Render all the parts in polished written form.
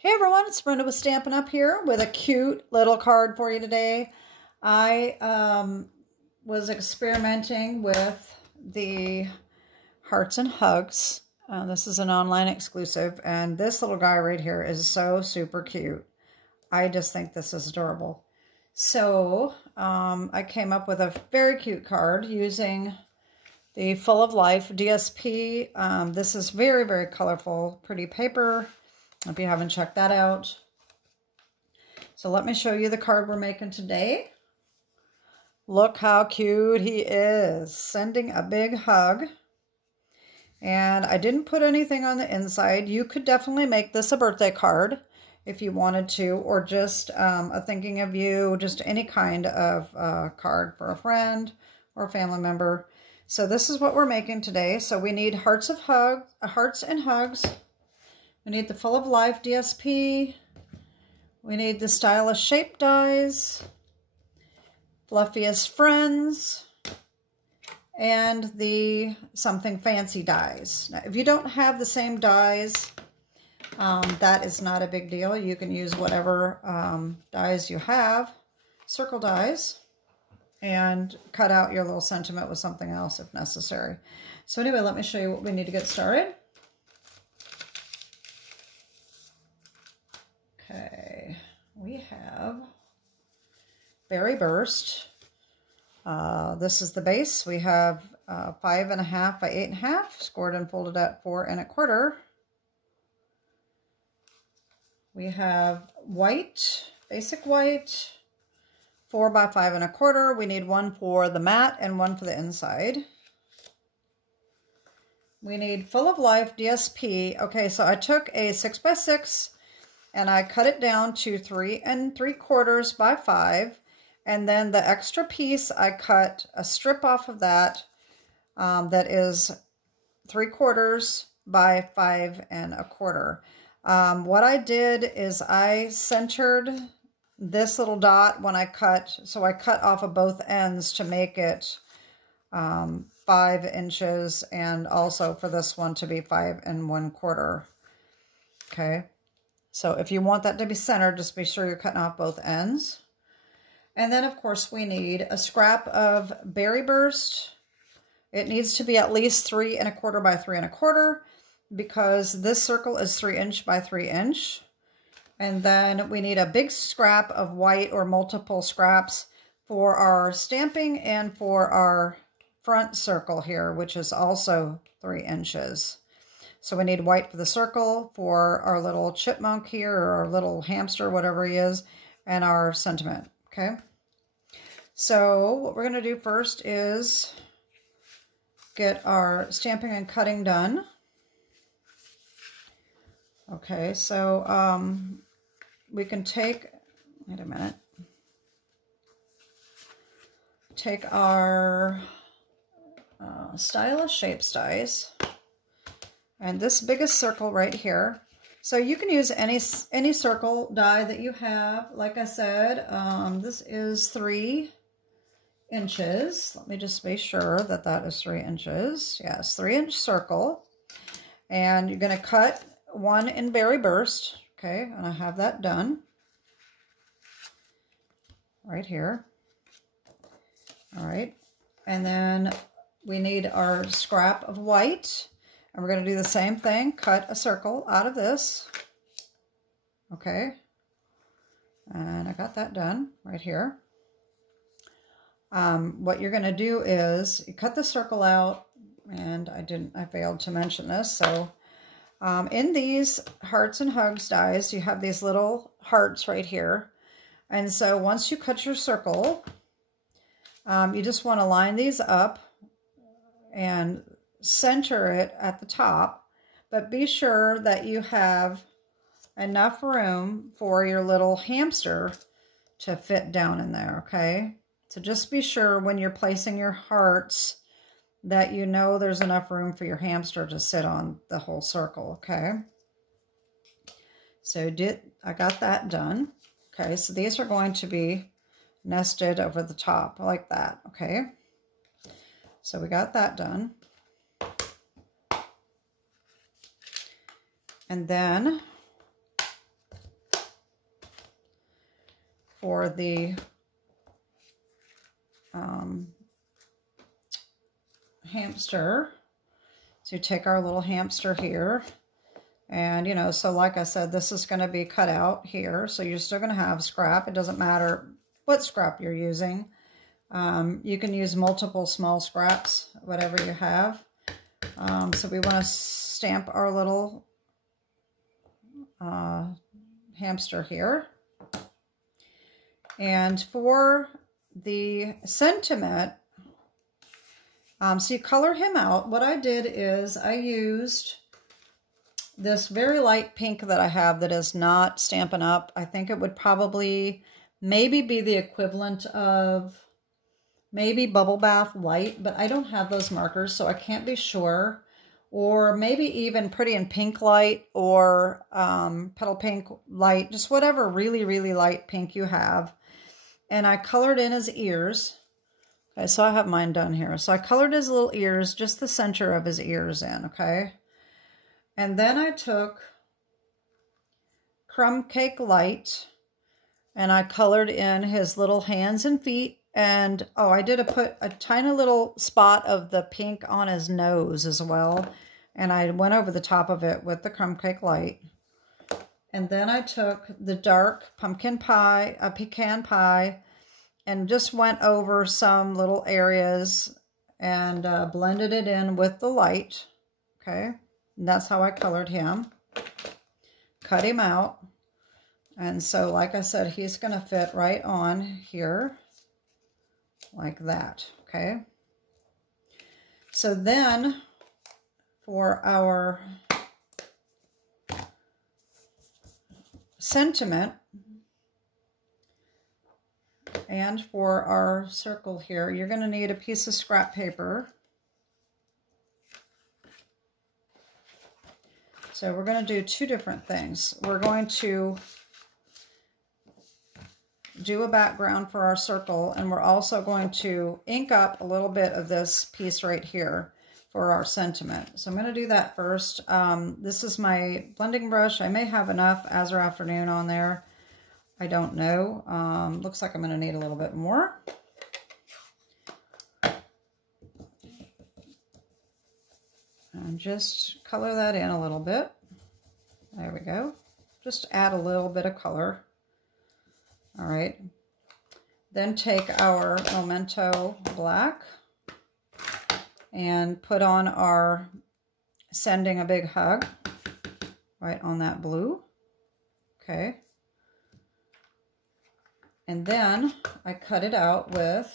Hey everyone, it's Brenda with Stampin' Up here with a cute little card for you today. I was experimenting with the Hearts and Hugs. This is an online exclusive, and this little guy right here is so super cute. I just think this is adorable. So I came up with a very cute card using the Life DSP. This is very, very colorful, pretty paper. If you haven't checked that out. So let me show you the card we're making today. Look how cute he is. Sending a big hug. And I didn't put anything on the inside. You could definitely make this a birthday card if you wanted to, or just a thinking of you, just any kind of card for a friend or a family member. So this is what we're making today. So we need Hearts and Hugs. We need the Life DSP. We need the Stylish Shape dies, Fluffiest Friends, and the Something Fancy dies. Now, if you don't have the same dies, that is not a big deal. You can use whatever dies you have, circle dies, and cut out your little sentiment with something else if necessary. So anyway, let me show you what we need to get started. Okay, we have Berry Burst. This is the base. We have 5.5 by 8.5, scored and folded at 4 1/4. We have white, basic white, 4 by 5 1/4. We need one for the mat and one for the inside. We need Life DSP. Okay, so I took a 6 by 6 and I cut it down to 3 3/4 by 5. And then the extra piece, I cut a strip off of that that is 3/4 by 5 1/4. What I did is I centered this little dot when I cut. So I cut off of both ends to make it 5 inches, and also for this one to be 5 1/4. Okay. So if you want that to be centered, just be sure you're cutting off both ends. And then, of course, we need a scrap of Berry Burst. It needs to be at least 3 1/4 by 3 1/4 because this circle is 3 inch by 3 inch. And then we need a big scrap of white or multiple scraps for our stamping and for our front circle here, which is also 3 inches. So we need white for the circle, for our little chipmunk here, or our little hamster, whatever he is, and our sentiment, okay? So what we're going to do first is get our stamping and cutting done. Okay, so we can take, wait a minute, take our Stylish Shapes dies. And this biggest circle right here. So you can use any circle die that you have. Like I said, this is 3 inches. Let me just be sure that that is 3 inches. Yes, 3 inch circle. And you're going to cut one in Berry Burst. Okay, and I have that done. Right here. All right. And then we need our scrap of white. And we're going to do the same thing, cut a circle out of this. Okay. And I got that done right here. What you're going to do is you cut the circle out, and I failed to mention this. So in these Hearts and Hugs dies, you have these little hearts right here. And so once you cut your circle, you just want to line these up and center it at the top, but be sure that you have enough room for your little hamster to fit down in there, okay? So just be sure when you're placing your hearts that you know there's enough room for your hamster to sit on the whole circle, okay? So I got that done. Okay, so these are going to be nested over the top like that, okay? So we got that done. And then for the hamster. So you take our little hamster here, and you know, so like I said, this is going to be cut out here, so you're still going to have scrap. It doesn't matter what scrap you're using. You can use multiple small scraps, whatever you have. So we want to stamp our little hamster here. And for the sentiment, so you color him out. What I did is I used this very light pink that I have that is not Stampin' Up. I think it would probably maybe be the equivalent of maybe Bubble Bath Light, but I don't have those markers, so I can't be sure. Or maybe even Pretty in Pink Light or Petal Pink Light, just whatever really, really light pink you have. And I colored in his ears. Okay, so I have mine done here. So I colored his little ears, just the center of his ears in, okay? And then I took Crumb Cake Light and I colored in his little hands and feet. And, oh, I did put a tiny little spot of the pink on his nose as well. And I went over the top of it with the Crumb Cake Light. And then I took the dark pecan pie, and just went over some little areas and blended it in with the light. Okay, and that's how I colored him. Cut him out. And so, like I said, he's going to fit right on here like that. Okay. So then for our sentiment and for our circle here, you're going to need a piece of scrap paper. So we're going to do two different things. We're going to do a background for our circle, and we're also going to ink up a little bit of this piece right here for our sentiment. So I'm going to do that first. This is my blending brush. I may have enough Azure Afternoon on there. I don't know. Looks like I'm going to need a little bit more. And just color that in a little bit. There we go. Just add a little bit of color. All right. Then take our Momento black and put on our Sending a Big Hug right on that blue. Okay. And then I cut it out with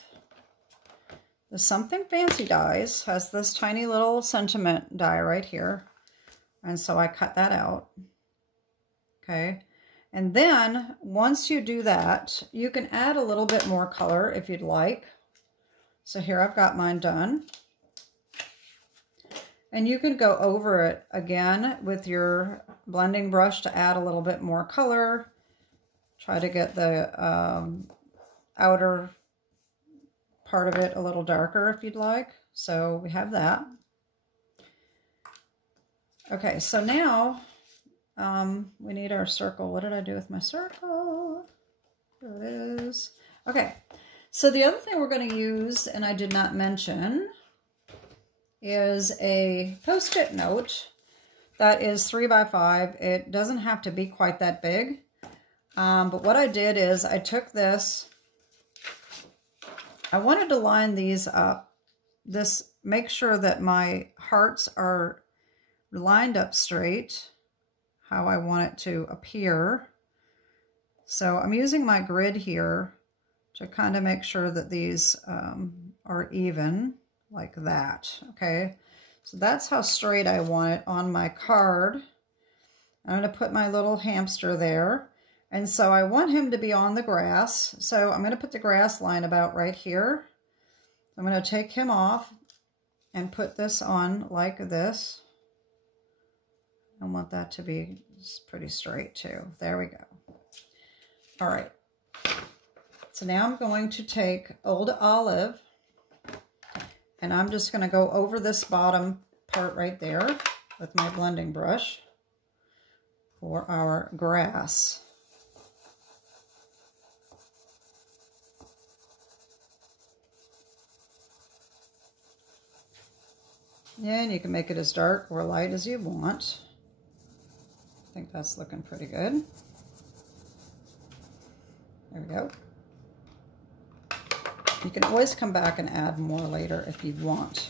the Something Fancy dies. Has this tiny little sentiment die right here. And so I cut that out. Okay. And then once you do that, you can add a little bit more color if you'd like. So here I've got mine done. And you can go over it again with your blending brush to add a little bit more color. Try to get the outer part of it a little darker if you'd like. So we have that. Okay, so now we need our circle. What did I do with my circle? There it is. Okay, so the other thing we're going to use, and I did not mention, is a Post-it note that is 3 by 5. It doesn't have to be quite that big. But what I did is I took this, I wanted to line these up, make sure that my hearts are lined up straight, how I want it to appear. So I'm using my grid here to kind of make sure that these are even like that, okay? So that's how straight I want it on my card. I'm going to put my little hamster there. And so I want him to be on the grass. So I'm going to put the grass line about right here. I'm going to take him off and put this on like this. I want that to be pretty straight too. There we go. All right. So now I'm going to take Old Olive and I'm just going to go over this bottom part right there with my blending brush for our grass. And you can make it as dark or light as you want. I think that's looking pretty good. There we go. You can always come back and add more later if you want.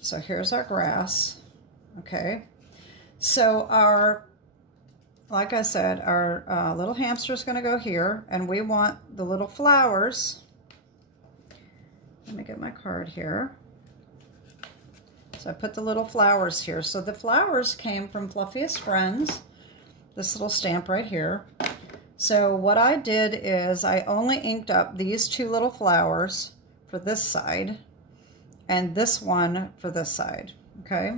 So here's our grass. Okay. So our, like I said, our little hamster is going to go here, and we want the little flowers. Let me get my card here. So I put the little flowers here. So the flowers came from Fluffiest Friends, this little stamp right here. So what I did is I only inked up these two little flowers for this side and this one for this side, okay?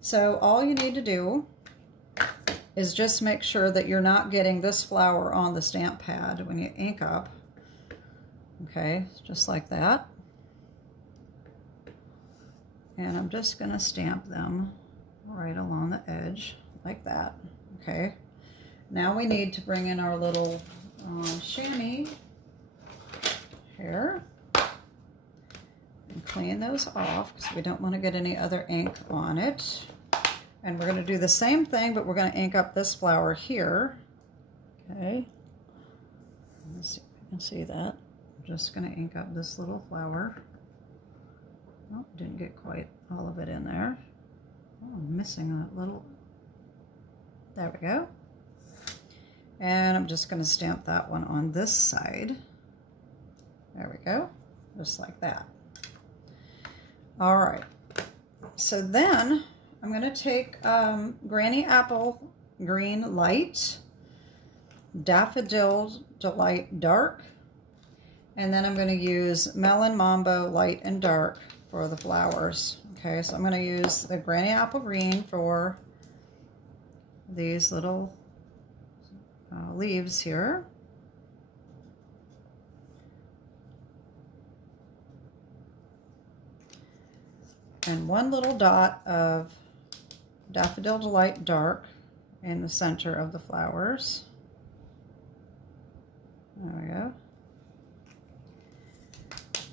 So all you need to do is just make sure that you're not getting this flower on the stamp pad when you ink up. Okay, just like that. And I'm just gonna stamp them right along the edge like that, okay? Now we need to bring in our little chamois here and clean those off because we don't want to get any other ink on it. And we're going to do the same thing, but we're going to ink up this flower here. Okay. Let's see if you can see that. I'm just going to ink up this little flower. Oh, didn't get quite all of it in there. Oh, I'm missing a little. There we go. And I'm just going to stamp that one on this side. There we go, just like that. All right, so then I'm going to take Granny Apple Green Light, Daffodil Delight Dark, and then I'm going to use Melon Mambo Light and Dark for the flowers. Okay, so I'm going to use the Granny Apple Green for these little leaves here. And one little dot of Daffodil Delight Dark in the center of the flowers. There we go.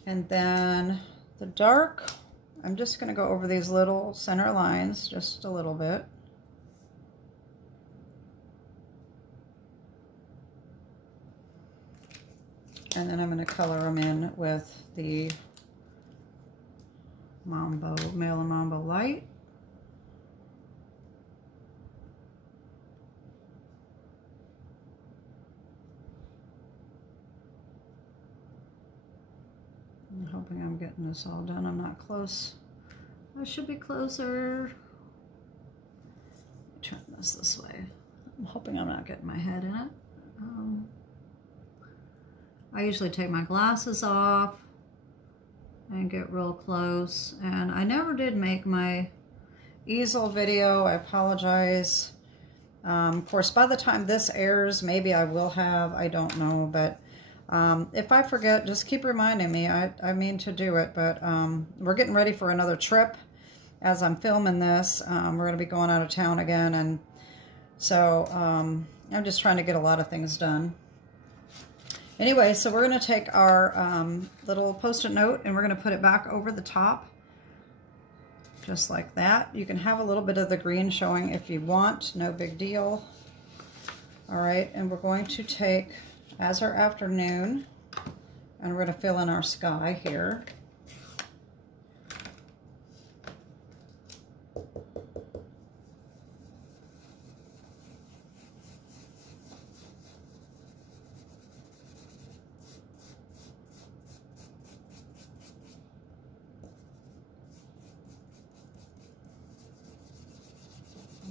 And then the dark, I'm just going to go over these little center lines just a little bit. And then I'm going to color them in with the Mambo, Melon Mambo Light. I'm hoping I'm getting this all done. I'm not close. I should be closer. Turn this way. I'm hoping I'm not getting my head in it. I usually take my glasses off and get real close. And I never did make my easel video. I apologize. Of course, by the time this airs, maybe I will have. I don't know. But if I forget, just keep reminding me. I mean to do it. But we're getting ready for another trip as I'm filming this. We're going to be going out of town again. And so I'm just trying to get a lot of things done. Anyway, so we're going to take our little Post-it note and we're going to put it back over the top, just like that. You can have a little bit of the green showing if you want, no big deal. All right, and we're going to take Azure Afternoon and we're going to fill in our sky here.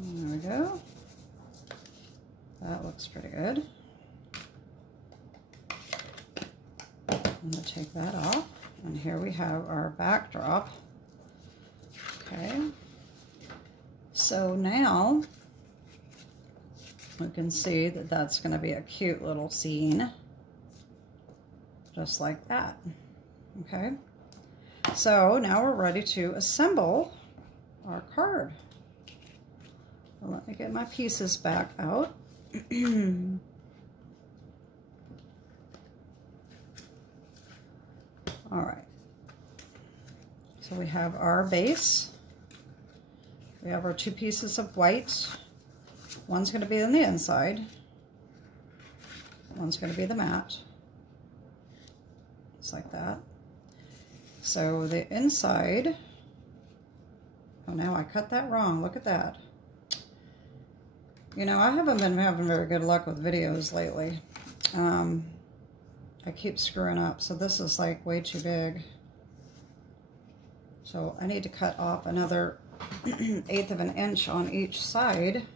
There we go. That looks pretty good. I'm going to take that off. And here we have our backdrop. Okay. So now we can see that that's going to be a cute little scene. Just like that. Okay. So now we're ready to assemble our card. Let me get my pieces back out. All right. So we have our base. We have our 2 pieces of white. One's going to be on the inside. One's going to be the matte. Just like that. So the inside, oh, now I cut that wrong. Look at that. You know, I haven't been having very good luck with videos lately. I keep screwing up. So this is like way too big. So I need to cut off another 1/8 of an inch on each side.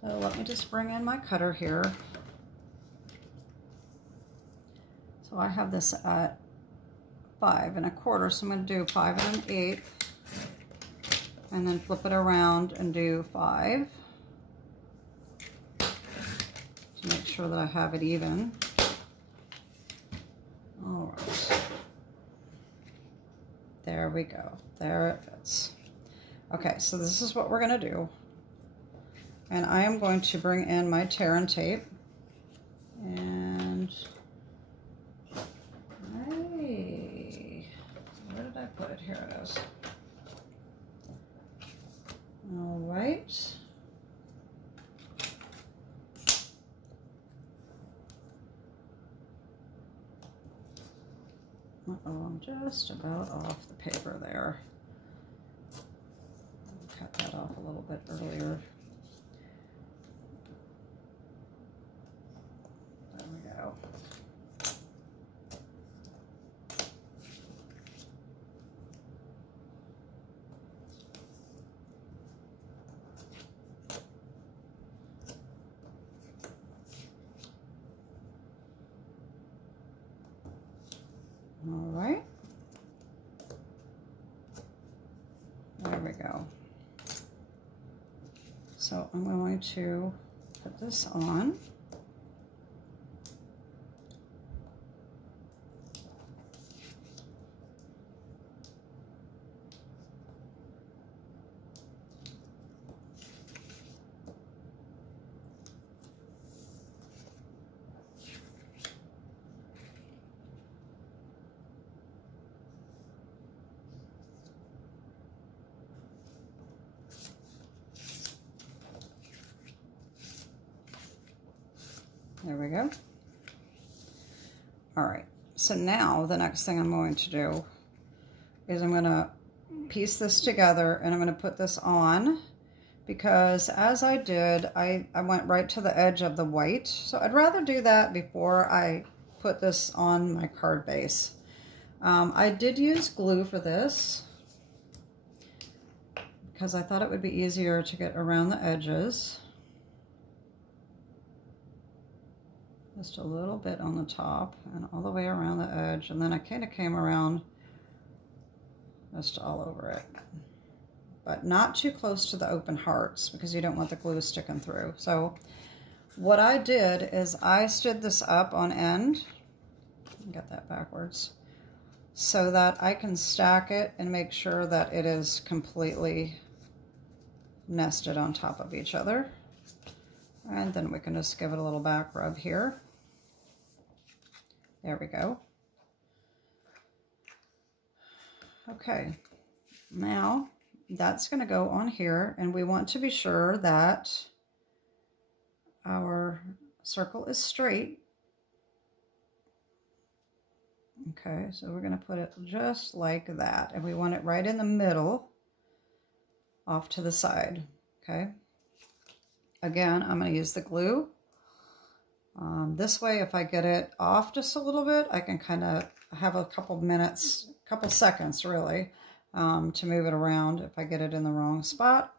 So let me just bring in my cutter here. So I have this at 5 1/4, so I'm going to do 5 1/8, and then flip it around and do 5 to make sure that I have it even. All right. There we go. There it fits. Okay, so this is what we're going to do. And I am going to bring in my tear and tape. And hey, where did I put it? Here it is. All right. Uh-oh, I'm just about off the paper there. Cut that off a little bit earlier. There we go. All right. There we go. So I'm going to put this on. There we go. All right, so now the next thing I'm going to do is I'm going to piece this together and I'm going to put this on, because as I did, I went right to the edge of the white. So I'd rather do that before I put this on my card base. I did use glue for this because I thought it would be easier to get around the edges. Just a little bit on the top and all the way around the edge, and then I kind of came around just all over it, but not too close to the open hearts because you don't want the glue sticking through. So what I did is I stood this up on end, get that backwards, so that I can stack it and make sure that it is completely nested on top of each other. And then we can just give it a little back rub here. There we go. Okay, now that's going to go on here, and we want to be sure that our circle is straight. Okay, so we're going to put it just like that, and we want it right in the middle, off to the side. Okay. Again, I'm going to use the glue. This way, if I get it off just a little bit, I can kind of have a couple minutes, couple seconds really, to move it around if I get it in the wrong spot.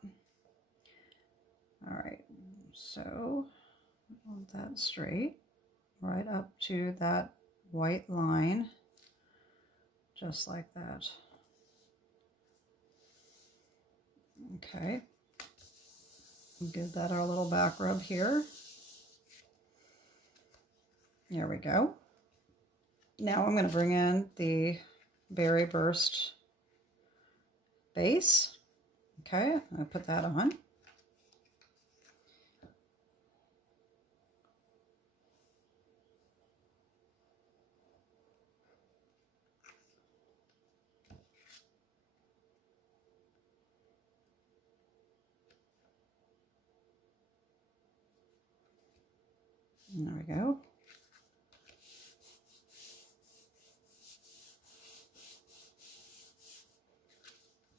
All right, so I want that straight, right up to that white line, just like that. Okay. Give that our little back rub here. There we go. Now I'm going to bring in the Berry Burst base. Okay, I'm going to put that on. And there we go.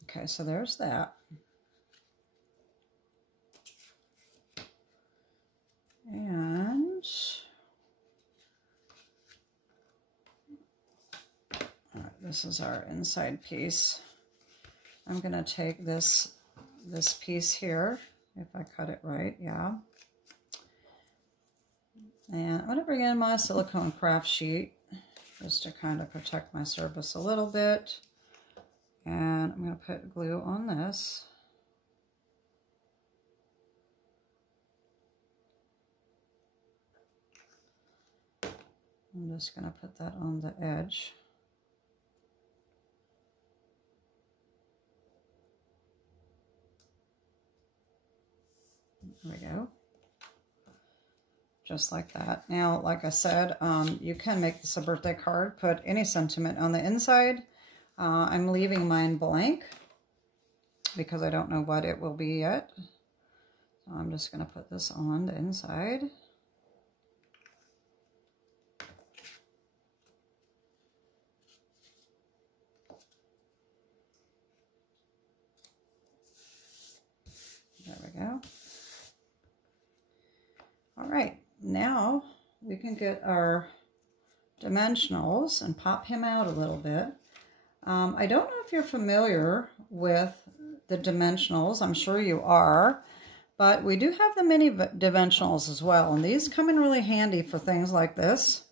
Okay, so there's that. And all right, this is our inside piece. I'm going to take this piece here, if I cut it right, yeah. And I'm going to bring in my silicone craft sheet just to kind of protect my surface a little bit. And I'm going to put glue on this. I'm just going to put that on the edge. There we go. Just like that. Now, like I said, you can make this a birthday card, put any sentiment on the inside. I'm leaving mine blank because I don't know what it will be yet. So I'm just going to put this on the inside. There we go. All right, now we can get our dimensionals and pop him out a little bit. I don't know if you're familiar with the dimensionals. I'm sure you are, but we do have the mini dimensionals as well, and these come in really handy for things like this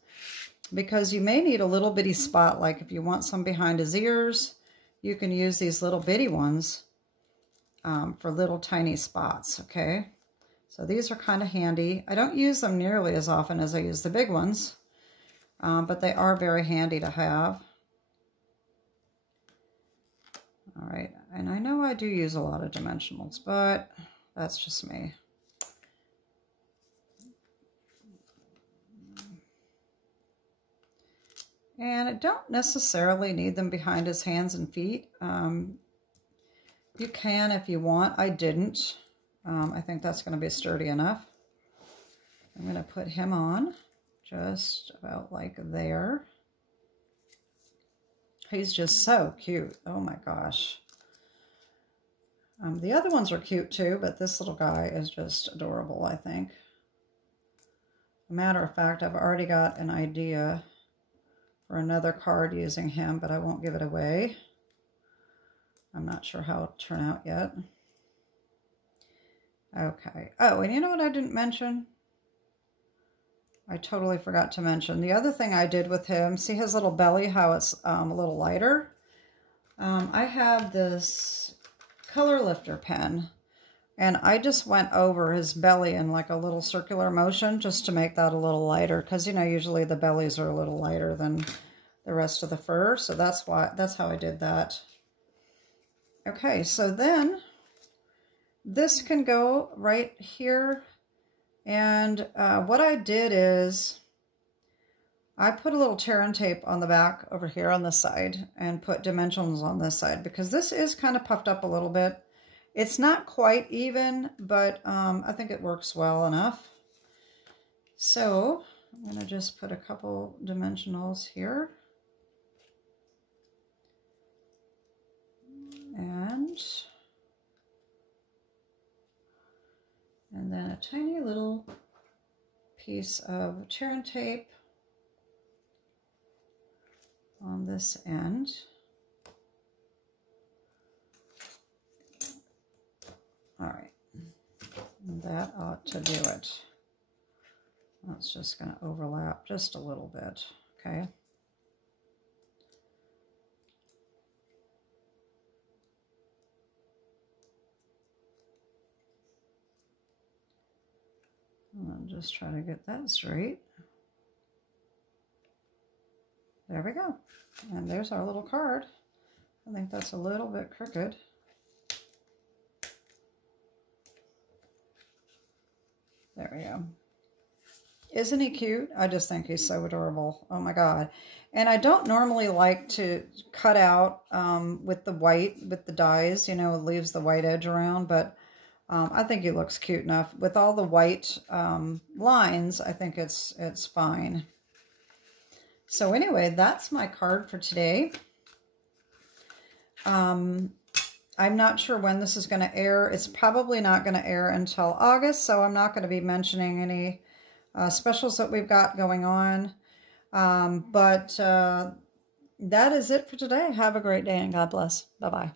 because you may need a little bitty spot, like if you want some behind his ears, you can use these little bitty ones for little tiny spots, okay? So these are kind of handy. I don't use them nearly as often as I use the big ones, but they are very handy to have. All right, and I know I do use a lot of dimensionals, but that's just me. And I don't necessarily need them behind his hands and feet. You can if you want. I didn't. I think that's going to be sturdy enough. I'm going to put him on just about like there. He's just so cute. Oh my gosh. The other ones are cute too, but this little guy is just adorable, I think. As a matter of fact, I've already got an idea for another card using him, but I won't give it away. I'm not sure how it'll turn out yet. Okay. Oh, and you know what I didn't mention? I totally forgot to mention. The other thing I did with him, see his little belly, how it's a little lighter? I have this color lifter pen, and I just went over his belly in like a little circular motion just to make that a little lighter, because, you know, usually the bellies are a little lighter than the rest of the fur, so that's how I did that. Okay, so then this can go right here. And what I did is I put a little tear and tape on the back over here on this side and put dimensionals on this side because this is kind of puffed up a little bit. It's not quite even, but I think it works well enough. So I'm going to just put a couple dimensionals here. And then a tiny little piece of tear and tape on this end. All right, and that ought to do it. That's just going to overlap just a little bit, okay? I'll just try to get that straight. There we go. And there's our little card. I think that's a little bit crooked. There we go. Isn't he cute? I just think he's so adorable. Oh my God. And I don't normally like to cut out with the white, with the dies, you know, it leaves the white edge around, but I think he looks cute enough. With all the white lines, I think it's fine. So anyway, that's my card for today. I'm not sure when this is going to air. It's probably not going to air until August, so I'm not going to be mentioning any specials that we've got going on. But that is it for today. Have a great day and God bless. Bye-bye.